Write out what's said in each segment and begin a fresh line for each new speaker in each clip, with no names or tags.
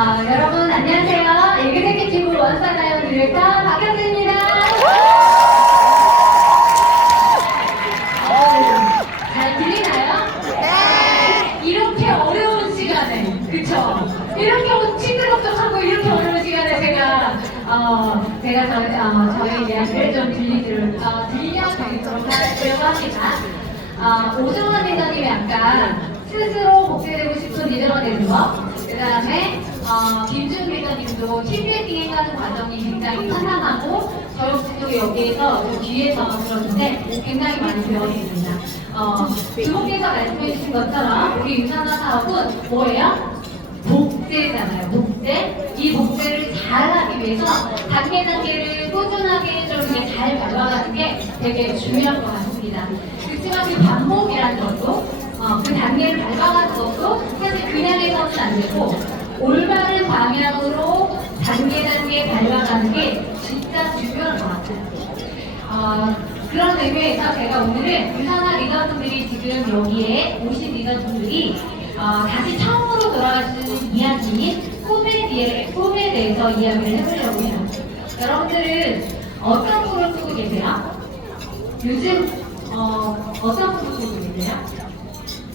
아, 여러분 안녕하세요. 에그제키 팀 원사나요 디렉터 박현수입니다. 잘 들리나요? 네. 이렇게 어려운 시간에, 그쵸? 이렇게 싱글벅적하고 이렇게 어려운 시간에 제가 어 제가 저, 어, 저희 이야기를 좀 들리도록 어, 들려드리도록 하려고 합니다. 어, 오정환 리더님이 아까 스스로 복제되고 싶은 리더가 되는 거, 그 다음에 어, 김준 리더님도 팀빌딩 해가는 과정이 굉장히 탄탄하고 저 역시도 여기에서 좀 뒤에서 들었는데 굉장히 많이 배웠습니다. 어, 주목해서 말씀해 주신 것처럼 우리 유산화 사업은 뭐예요? 복제잖아요. 복제. 이 복제를 잘하기 위해서 단계 단계를 꾸준하게 좀 이렇게 잘 밟아가는 게 되게 중요한 것 같습니다. 그렇지만 그 반복이라는 것도 어, 그 단계를 밟아가는 것도 사실 그냥 해서는 안 되고 올바른 방향으로 단계 단계 밟아가는 게 진짜 중요한 것 같아요. 어, 그런 의미에서 제가 오늘은 유산화 리더분들이 지금 여기에 오신 리더분들이 어, 다시 처음으로 돌아가시는 이야기인 꿈에 대해, 꿈에 대해서 이야기를 해보려고 해요. 여러분들은 어떤 꿈을 꾸고 계세요? 요즘 어, 어떤 꿈을 꾸고 계세요?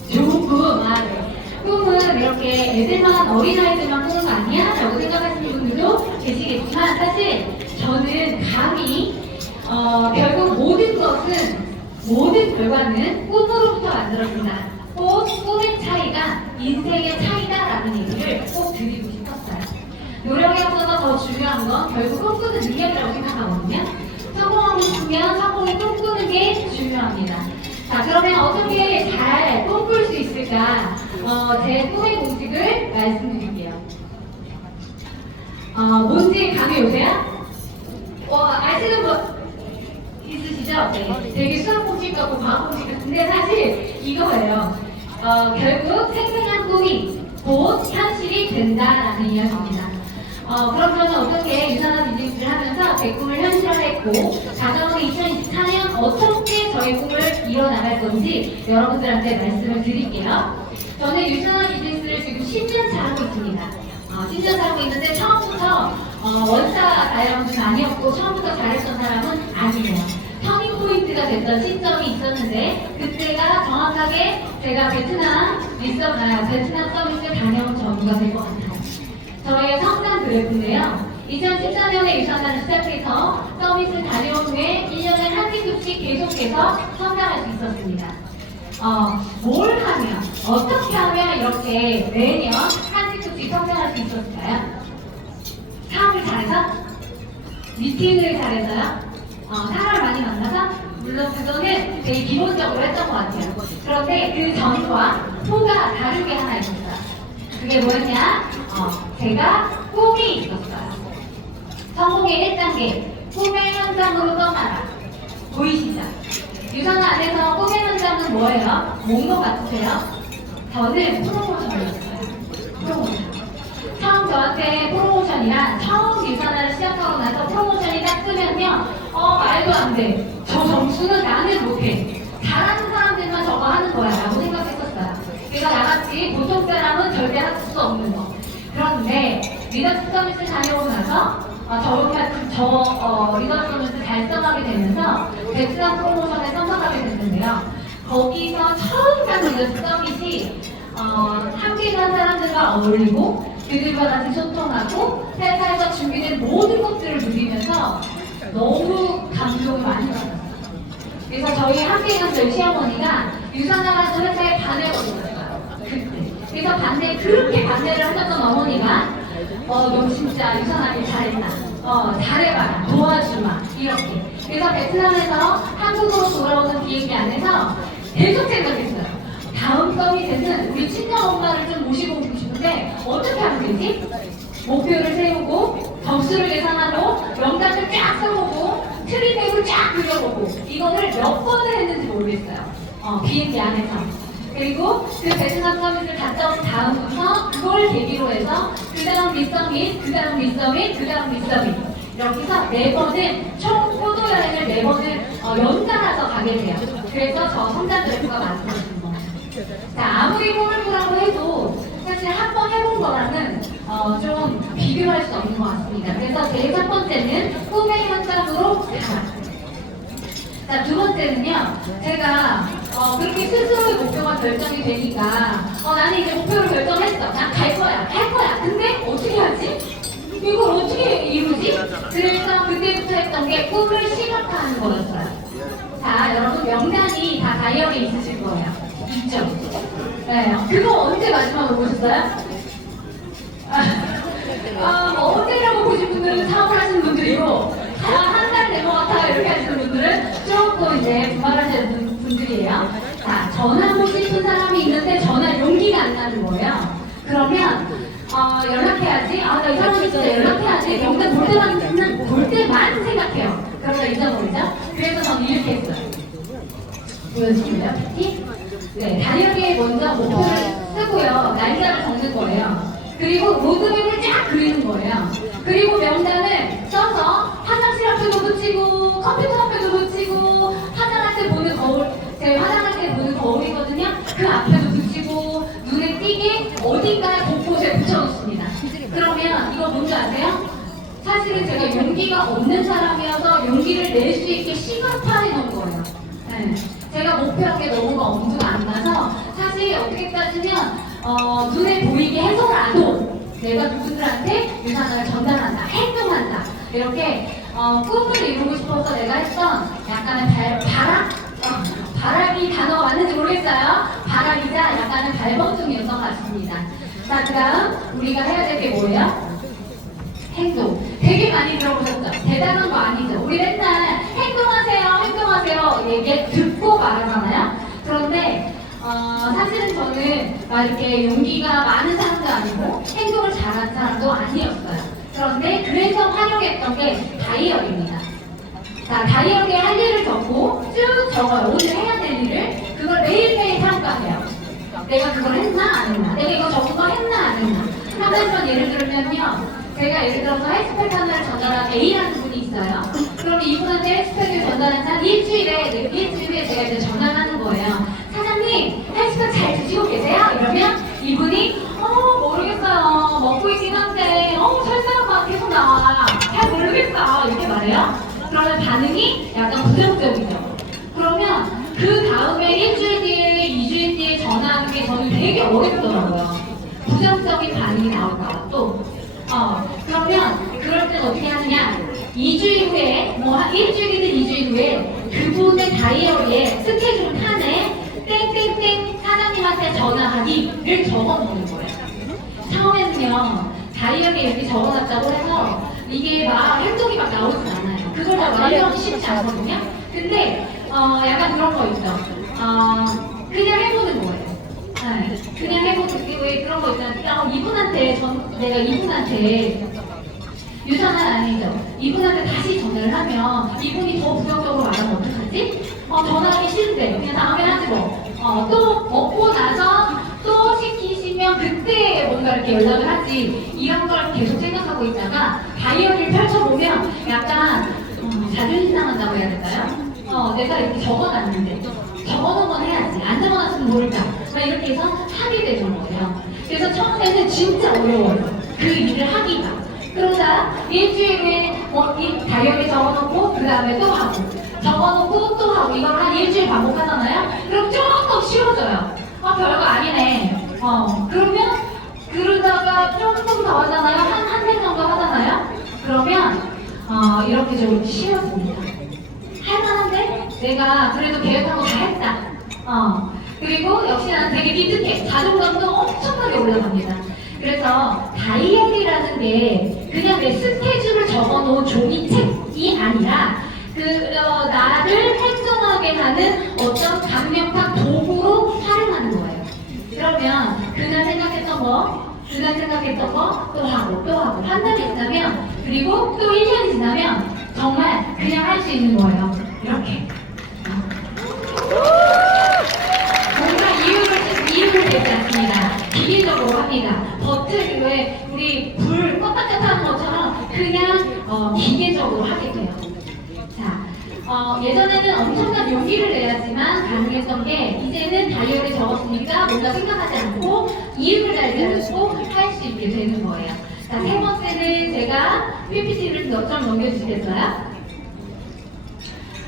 좋은 꿈, 아, 네. 꿈은 이렇게 애들만, 어린아이들만 꾸는 거 아니야? 라고 생각하시는 분들도 계시겠지만, 사실 저는 감히, 어, 결국 모든 것은, 모든 결과는 꿈으로부터 만들어진다. 꼭 꿈의 차이가 인생의 차이다라는 얘기를 꼭 드리고 싶었어요. 노력에 앞서서 더 중요한 건 결국 꿈꾸는 능력이라고 생각하거든요. 성공하고 싶으면 성공을 꿈꾸는 게 중요합니다. 자, 그러면 어떻게 잘 꿈꿀 수 있을까? 어, 제 꿈의 공식을 말씀드릴게요. 어, 뭔지 감이 오세요? 어, 아시는 분 있으시죠? 네. 되게 수학 공식 같고 과학 공식 같은데 사실 이거예요. 어, 결국 생생한 꿈이 곧 현실이 된다라는 이야기입니다. 어, 그러면 어떻게 유산화 비즈니스를 하면서 제 꿈을 현실화했고 다가오는 2024년 어떻게 저의 꿈을 이뤄나갈 건지 여러분들한테 말씀을 드릴게요. 저는 유산화 비즈니스를 지금 10년 차 하고 있습니다. 어, 10년 차 하고 있는데 처음부터 어, 원사 다이아몬드는 아니었고 처음부터 잘했던 사람은 아니에요. 터닝 포인트가 됐던 시점이 있었는데 그때가 정확하게 제가 베트남 리서 아, 베트남 서비스 다녀온 전후가 될 것 같아요. 저희의 성장 그래프인데요. 2014년에 유산화를 시작해서 서비스 다녀온 후에 1년에 한 기급씩 계속해서 성장할 수 있었습니다. 어, 뭘 하면, 어떻게 하면 이렇게 매년 한 기급씩 성장할 수 있었을까요? 사업을 잘해서? 미팅을 잘해서요? 어, 사람을 많이 만나서? 물론 그거는 되게 기본적으로 했던 것 같아요. 그런데 그 전과 후가 다른 게 하나 있었어요. 그게 뭐였냐? 어, 제가 꿈이 있었어요. 성공의 1단계, 꿈의 현장으로 떠나라. 보이시죠? 유산화 안에서 꿈의 현장은 뭐예요? 뭔것 같으세요? 저는 프로모션이었어요. 프로모션. 처음 저한테 프로모션이란 처음 유산화를 시작하고 나서 프로모션이 딱 뜨면요. 어, 말도 안 돼. 저 점수는 나는 못해. 잘하는 사람들만 저거 하는 거야. 라고 생각했었어요. 그래서 나같이 보통 사람은 절대 할 수 없는 거. 그런데 리더십 서비스 다녀오고 나서 어, 저렇게 저 어, 리더십 서비스 달성하게 되면서 베트남 프로모션에 참석하게 됐는데요. 거기서 처음 간 리더십 서밋이 어, 함께 간 사람들과 어울리고 그들과 같이 소통하고 회사에서 준비된 모든 것들을 누리면서 너무 감동을 많이 받았어요. 그래서 저희 함께 간 저희 시어머니가 유산화라는 회사에 반해버렸어요. 그래서 반대, 그렇게 반대를 하셨던 어머니가 어, 너 진짜 유산하길 잘했다. 어, 잘해봐라. 도와주마. 이렇게. 그래서 베트남에서 한국으로 돌아오는 비행기 안에서 계속 생각했어요. 다음 서밋에는 우리 친정 엄마를 좀 모시고 오고 싶은데 어떻게 하면 되지? 목표를 세우고 점수를 계산하고 명단을 쫙 써보고 트리맵을 쫙 그려보고 이거를 몇 번을 했는지 모르겠어요. 어, 비행기 안에서. 그리고 그 베트남 서밋을 갔다 온 다음부터 그걸 계기로 해서 그 다음 미서밋, 그 다음 미서밋, 그 다음 미서밋 여기서 네 번은 총 포도 여행을 네 번을 어, 연달아서 가게 돼요. 그래서 저 성장 만들어진 거예요. 자, 아무리 꾸라고 해도 사실 한 번 해본 거랑은 어, 좀 있는 것 같습니다. 그래서 제일 첫 번째는 꿈의 현장으로 가라. 자, 두 번째는요, 제가, 어, 그렇게 스스로의 목표가 결정이 되니까, 어, 나는 이제 목표를 결정했어. 난 갈 거야. 할 거야. 근데 어떻게 하지? 이걸 어떻게 이루지? 그래서 그때부터 했던 게 꿈을 시각화하는 거였어요. 자, 여러분 명단이 다 다이어리에 있으실 거예요. 있죠? 네, 그거 언제 마지막으로 보셨어요? 아, 뭐 어제라고 보신 분들은 사업을 하시는 분들이고, 아, 한달 된 것 같아 이렇게 하시는 분들은 조금 이제 분발하시는 분- 분들이에요. 자, 전화하고 싶은 사람이 있는데 전화 용기가 안 나는 거예요. 그러면 어, 연락해야지. 아, 나 이 사람이 진짜 연락해야지. 명단 볼 때만, 볼 때만 생각해요. 그러면 잊어버리죠? 그래서 저는 이렇게 했어요. 보여드릴까요? PT? 네, 다이어리에 먼저 목표를 쓰고요. 날짜를 적는 거예요. 그리고 로드맵을 쫙 그리는 거예요. 그리고 명단을 써서 화장실 앞에도 붙이고 컴퓨터 앞에도 붙이고 화장할 때 보는 거울, 제 화장할 때 보는 거울이거든요. 그 앞에도 붙이고 눈에 띄게 어딘가에 곳곳에 붙여놓습니다. 그러면 이거 뭔지 아세요? 사실은 제가 용기가 없는 사람이어서 용기를 낼 수 있게 시각화해 놓은 거예요. 네. 제가 목표한 게 너무 엄두가 안 나서 사실 어떻게 따지면 어, 눈에 보이게 해석을 안 해. 내가 누구들한테 유산을 전달한다, 행동한다. 이렇게 어, 꿈을 이루고 싶어서 내가 했던 약간의 발, 바람? 어, 바람이 단어가 맞는지 모르겠어요. 바람이자 약간의 발버둥이었던 것 같습니다. 자, 그 다음 우리가 해야 될 게 뭐예요? 행동. 되게 많이 들어보셨죠? 대단한 거 아니죠? 우리 맨날 행동하세요, 행동하세요 얘기 듣고 말하잖아요? 그런데, 어, 사실은 저는 막 이렇게 용기가 많은 사람도 아니고 행동을 잘하는 사람도 아니었어요. 그런데 그래서 활용했던 게 다이어리입니다. 자, 다이어리에 할 일을 적고 쭉 적어요. 오늘 해야 될 일을. 그걸 매일 매일 평가해요. 내가 그걸 했나 안 했나? 내가 이거 적은 거 했나 안 했나? 한 가지만 예를 들면요. 제가 예를 들어서 헬스팩 하나를 전달한 A라는 분이 있어요. 그럼 이분한테 헬스팩을 전달한 한 일주일에, 네, 일주일에 제가 이제 전화하는 거예요. 사장님, 헬스팩 잘 드시고 계세요? 이러면 그러면 반응이 약간 부정적이죠. 그러면 그 다음에 일주일 뒤에, 이주일 뒤에 전화하는 게 저는 되게 어렵더라고요. 부정적인 반응이 나올까봐 또. 어, 그러면 그럴 땐 어떻게 하느냐? 2주일 후에, 뭐, 한 일주일이든 2주일 후에 그분의 다이어리에 스케줄 칸에 땡땡땡 사장님한테 전화하기를 적어 놓는 거예요. 처음에는요, 다이어리에 이렇게 적어놨다고 해서 이게 막 행동이 막 나오진 그걸 다 완료하기 쉽지 않거든요. 근데, 어, 약간 그런 거 있죠. 어, 그냥 해보는 거예요. 네, 그냥 해보는 게 왜 그런 거 있잖아요. 어, 이분한테, 전, 내가 이분한테 유산은 아니죠. 이분한테 다시 전화를 하면 이분이 더 부정적으로 말하면 어떡하지? 어, 전화하기 싫은데 그냥 다음에 하지 뭐. 어, 또 먹고 나서 또 시키시면 그때 뭔가 이렇게 연락을 하지. 이런 걸 계속 생각하고 있다가 다이어리를 펼쳐보면 약간 음, 자존심 상한다고 해야 될까요? 어, 내가 이렇게 적어놨는데 적어놓은 건 해야지. 안 적어놨으면 모를까. 막 이렇게 해서 하게 되는 거예요. 그래서 처음에는 진짜 어려워요. 그 일을 하기가. 그러다 일주일에 뭐이 다이어리 적어놓고 그 다음에 또 하고 적어놓고 또 하고 이걸 한 일주일 반복하잖아요. 그럼 조금 쉬워져요. 아 별거 아니네. 어 그러면 그러다가 조금 더 하잖아요. 한 한 달 정도 하잖아요. 그러면 어 이렇게 좀 쉬워집니다. 할만한데 내가 그래도 계획한 거다 했다. 어 그리고 역시 나는 되게 기특해. 자존감도 엄청나게 올라갑니다. 그래서 다이어리라는 게 그냥 내 스케줄을 적어놓은 종이책이 아니라 그 어, 나를 행동하게 하는 어떤 강력한 도구로 활용하는 거예요. 그러면 그날 생각했던 거, 그날 생각했던 거 또 하고 또 하고 한 달이 지나면 그리고 또 1년이 지나면 정말 그냥 할 수 있는 거예요. 이렇게. 뭔가 이유를 이유를 내지 않습니다. 기계적으로 합니다. 버튼 왜 우리 불 껐다 켰다 하는 것처럼 그냥 어, 기계적으로 하게 돼요. 자, 어, 예전에는 엄청난 용기를 내야지만 가능했던 게 이제는 다이어리 적었으니까 뭔가 생각하지 않고 이유를 잘 듣고 할 수 있게 되는 거예요. 자, 세 번째는 제가 PPT를 몇 점 넘겨주시겠어요?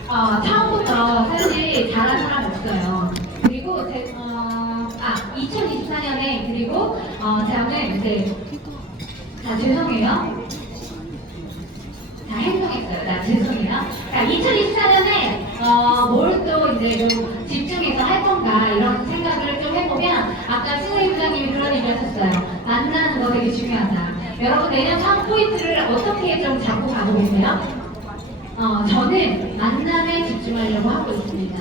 어, 처음부터 사실 잘한 사람 없어요. 그리고 제, 어, 아, 2024년에 그리고 어, 저는 이제 자 죄송해요. 자 행동했어요. 나 죄송해요. 자 2024년에 어, 뭘 또 이제 좀 집중해서 할 건가 이런 생각을 좀 해보면 아까 승우희 부장님이 그런 얘기 하셨어요. 만나는 거 되게 중요하다. 여러분 내년 상 포인트를 어떻게 좀 잡고 가고 계세요? 어, 저는 만남에 집중하려고 하고 있습니다.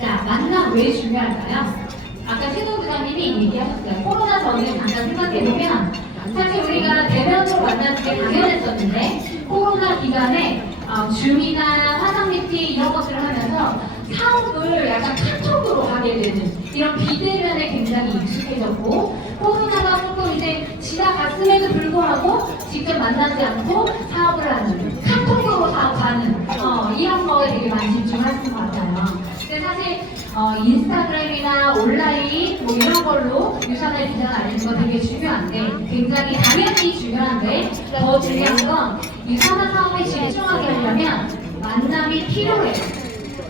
자, 만남 왜 중요할까요? 아까 신동 부장님이 얘기하셨어요. 코로나 전에 잠깐 생각해보면 사실 우리가 대면으로 만나는 게 당연했었는데 코로나 기간에 어, 줌이나 화상 미팅 이런 것들을 하면서 사업을 약간 카톡으로 하게 되는 이런 비대면에 굉장히 익숙해졌고 코로나가 조금 이제 지나갔음에도 불구하고 직접 만나지 않고 사업을 하는 카톡으로 사업하는 어, 이런 거에 되게 많이 집중하시는 것 같아요. 근데 사실 어, 인스타그램이나 온라인 뭐 이런 걸로 유산을 비전 알리는 거 되게 중요한데 굉장히 당연히 중요한데 더 중요한 건 유산화 사업에 집중하게 하려면 만남이 필요해요.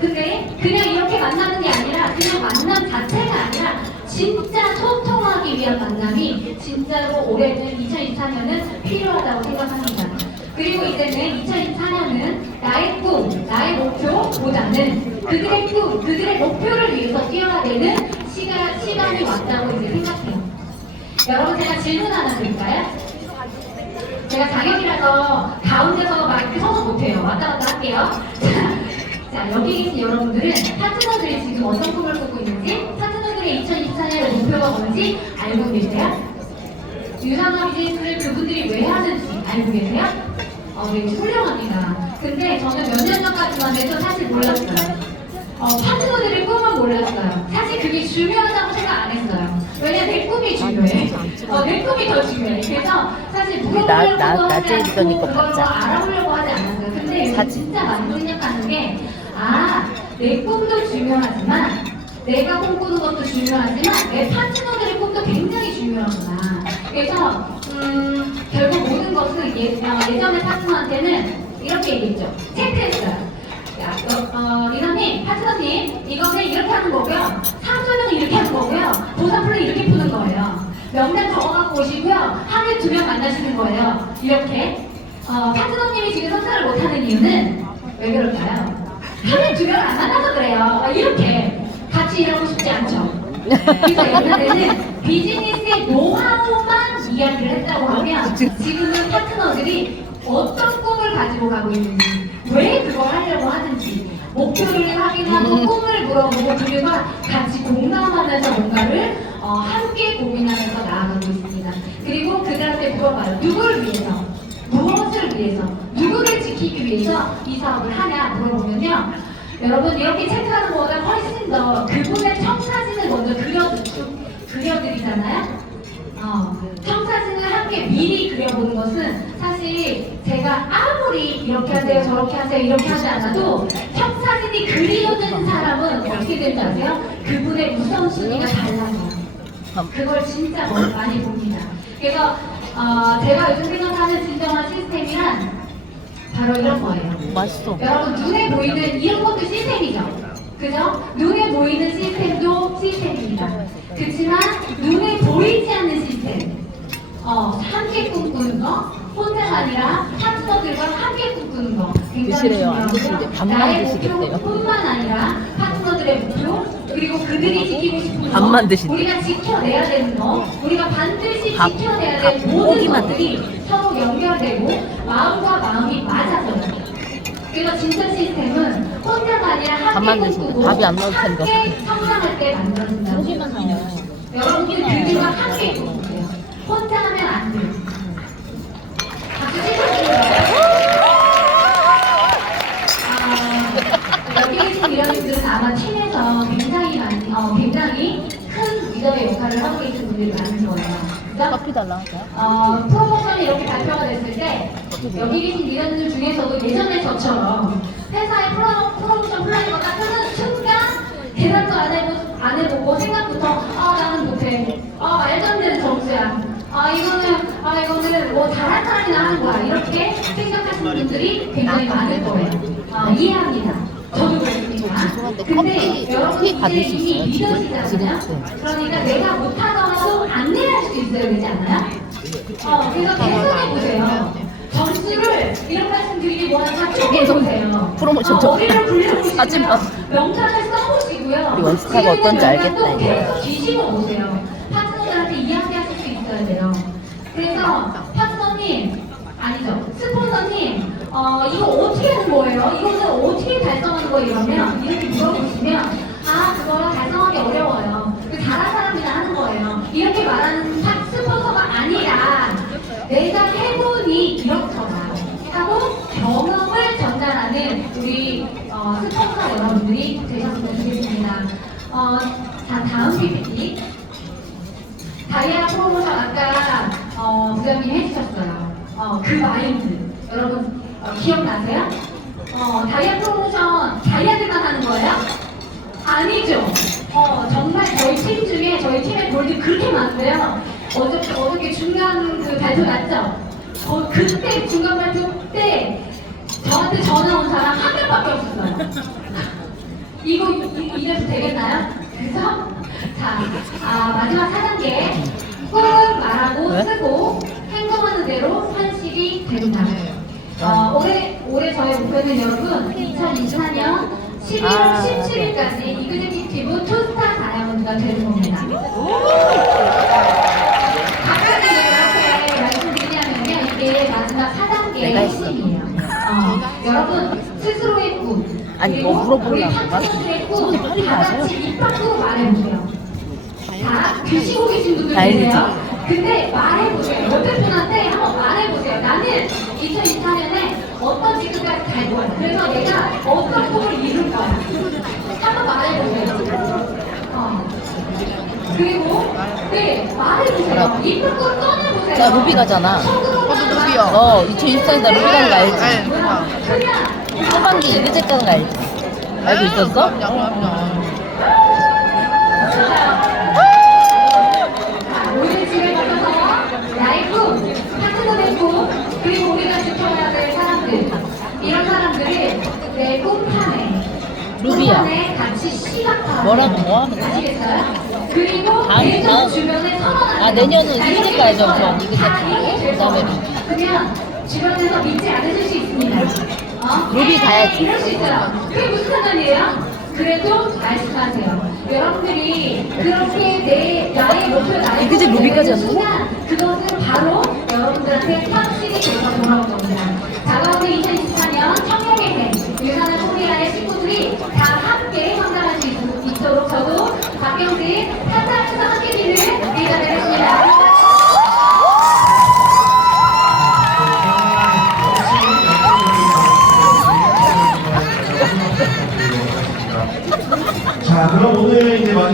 근데 그냥 이렇게 만나는 게 아니라 그냥 만남 자체가 아니라 진짜 소통하기 위한 만남이 진짜로 올해는 2024년은 필요하다고 생각합니다. 그리고 이제는 2024년은 나의 꿈, 나의 목표보다는 그들의 꿈, 그들의 목표를 위해서 뛰어야 되는 시간, 시간이 왔다고 이제 생각해요. 여러분 제가 질문 하나 드릴까요? 제가 장애이라서 가운데서 막 이렇게 서서 못해요. 왔다 갔다 할게요. 자, 자, 여기 계신 여러분들은 파트너들이 지금 어떤 꿈을 꾸고 있는지, 파트너들의 2024년의 목표가 뭔지 알고 계세요? 유산화 비즈니스를 그분들이 왜 하는지 알고 계세요? 어, 되게 훌륭합니다. 근데 저는 몇 년 전까지만 해도 사실 몰랐어요. 어, 파트너들의 꿈은 몰랐어요. 사실 그게 중요하다고 내 꿈이 중요해. 어, 내 꿈이 더 중요해. 그래서 사실
나-
물어보려고
나-
하지
낮에
않고
읽으니까
그걸로
봤자.
알아보려고 하지 않았어요. 근데 요즘
사진.
진짜 많이 생각하는 게 아, 내 꿈도 중요하지만 내가 꿈꾸는 것도 중요하지만 내 파트너들의 꿈도 굉장히 중요하구나. 그래서 음, 결국 모든 것은 예, 어, 예전에 파트너한테는 이렇게 얘기했죠. 체크했어요. 야, 어, 어, 리나님, 파트너님, 이거는 이렇게 명단 적어갖고 오시고요. 하루에 두 명 만나시는 거예요. 이렇게. 어, 파트너님이 지금 선택을 못하는 이유는 왜 그럴까요? 하루에 두 명을 안 만나서 그래요. 어, 이렇게. 같이 일하고 싶지 않죠. 그래서 옛날에는 비즈니스의 노하우만 이야기를 했다고 하면 지금은 파트너들이 어떤 꿈을 가지고 가고 있는지 왜 그걸 하려고 하는지 목표를 확인하고 꿈을 물어보고 그들과 같이 공감하면서 뭔가를 어, 함께 고민하면서 나아가고 있습니다. 그리고 그들한테 물어봐요. 누구를 위해서? 무엇을 위해서? 누구를 지키기 위해서 이 사업을 하냐 물어보면요. 여러분 이렇게 체크하는 것보다 훨씬 더 그분의 청사진을 먼저 그려, 그려드리잖아요. 어, 청사진을 함께 미리 그려보는 것은 사실 제가 아무리 이렇게 하세요 저렇게 하세요 이렇게 하지 않아도 청사진이 그려지는 사람은 어떻게 되는지 아세요? 그분의 우선순위가 달라져요. 그걸 진짜 많이- 봅니다. 그래서 어, 제가 요즘 생각하는 진정한 시스템이란 바로 이런 거예요.
맛있어.
여러분 눈에 보이는 이런 것도 시스템이죠. 그죠? 눈에 보이는 시스템도 시스템입니다. 그렇지만 눈에 보이지 않는 시스템. 어, 함께 꿈꾸는 거, 혼자가 아니라 파트너들과 함께 꿈꾸는 거. 굉장히
드시래요. 안
중요하고
드시는데 밥만
나의
드시겠대요.
목표뿐만 아니라 파트너들의 목표, 그리고 그들이 지키고 싶은 거,
밥만 드신대.
우리가 지켜내야 되는 거, 우리가 반드시
밥,
지켜내야
밥,
될 모든
고기만
것들이 서로 연결되고 마음과 마음이 맞아져요. 그래서 진짜 시스템은 혼자가 아니라 함께 꿈꾸고
밥이 안 나올 텐데.
함께 성장할 때 만들어진다고. 여러분들 그들과 함께 꿈꾸세요. 혼자 하면 안 돼요. 박수 치셔주세요. 아, 여기 계신 위원님들은 아마 팀에서 굉장히 어, 굉장히 큰 리더의 역할을 하고 계신 분들이 많은 거예요. 그죠?
커피 달라.
어, 프로모션이 이렇게 발표가 됐을 때 여기 계신 리더들 중에서도 예전에 저처럼 회사의 프로, 프로모션 플랜이가 딱 뜨는 순간 계산도 안 해보고, 안 해보고 생각부터 아 나는 못해 아 말도 안 되는 점수야 아 이거는 아아 이거는 뭐 잘한 사람이나 하는 거야 이렇게 생각하시는 분들이 굉장히 많을 거예요. 아, 이해합니다. 저도 그랬습 니다.
죄송한데 커피 커피 받을 수 있어요?
리더시잖아요.
지금?
그러니까 내가 못하더라도 안내할 수도 있어야 되지 않나요? 어, 그래서 계산해 보세요. 점수를 이런 말씀 드리기 뭐하는 다 쪼개 보세요.
프로모션
어,
좀
머리를
마.
명단을 써보시고요.
우리 원스타가 어떤지 알겠다,
뒤집어 보세요. 파트너들한테 이야기하실 수 있어야 돼요. 그래서 파트너님 아니죠 스폰서님 어 이거 어떻게 하는 거예요? 이거는 어떻게 달성하는 거예요? 이러면 이렇게 물어보시면 아 그거 달성하기 어려워요. 그 잘한 사람이나 하는 거예요. 이렇게 말하는 파- 스폰서가 아니라 내가 해보니 이렇더라 하고 경험을 전달하는 우리 어, 스폰서 여러분들이 되셨으면 좋겠습니다. 어, 자 다음 PPT. 다이아 프로모션 아까 어, 부장님 해주셨어요. 어, 그 마인드 여러분 어, 기억나세요? 어, 다이아 프로모션 다이아들만 하는 거예요? 아니죠. 어, 정말 저희 팀 중에 저희 팀의 골드 그렇게 많은데요. 어저께 어저께 중간 그 발표 났죠? 어, 그때 중간 발표 때 저한테 전화 온 사람 한 명밖에 없었어요. 이거 이- 이래도 되겠나요? 그래서 자 아, 마지막 4단계 꼭 말하고
네?
쓰고 행동하는 대로 현실이 된다. 어, 올해 올해 저의 목표는 여러분 2024년 11월
아,
17일까지 이그제티티브 투스타 다이아몬드가 되는 겁니다. 갑자기 왜 이렇게 말씀드리냐면요 이게 마지막 4단계의
내가 했어.
핵심이에요. 어, 여러분 스스로의 꿈
아니,
그리고
뭐 물어보려고
우리
맞지?
파트너들의 꿈
손이 빨리
다
가세요.
같이 입 밖으로 말해보세요. 다 드시고 계신 분들
다행이지.
근데 말해보세요. 옆에 분한테 한번 말해보세요. 나는 2024년에 어떤 지금까지 갈 거야. 그래서 내가 어떤 꿈을 이룰 거야. 한번 말해보세요. 어. 그리고 네 말해보세요. 입 밖으로 꺼내보세요.
나 루비 가잖아.
저도
루비요.
어 2024년 나 루비 가는 거 알지?
네.
그냥
하반기 이그제 가는 거 알지? 알고 있었어?
자, 오늘 집에 가셔서 나의 꿈, 꿈, 그리고 우리가 지켜야 될 사람들, 이런 사람들을 내 꿈판에,
루비야.
꿈판에 같이.
뭐라고 뭐 하면 돼?
아시겠어요? 그리고
다음,
예전
다음.
주변에 선언하세요.
아, 내년은 가야죠,
해서
우선. 이그제
다
가고,
이렇게 돼서
그다음에 루비.
그러면 주변에서 믿지 않으실 수 있습니다. 어?
루비 가야지.
이럴 수 있어요. 그게 무슨 상관이에요? 그래도 말씀하세요. 여러분들이 그렇게 내 나의 목표 나의 꿈을
루비까지 한다고?
순간 그것은 바로 여러분들한테 확실히 결과 돌아온 겁니다. 다가오는 2024년 청년의 해 유산한 코리아의 식구들이 다 함께 성장할 수 있, 있도록 저도 박경진 한사에서 함께기를 기다리겠습니다.
자, 그럼 오늘 이제 마지막.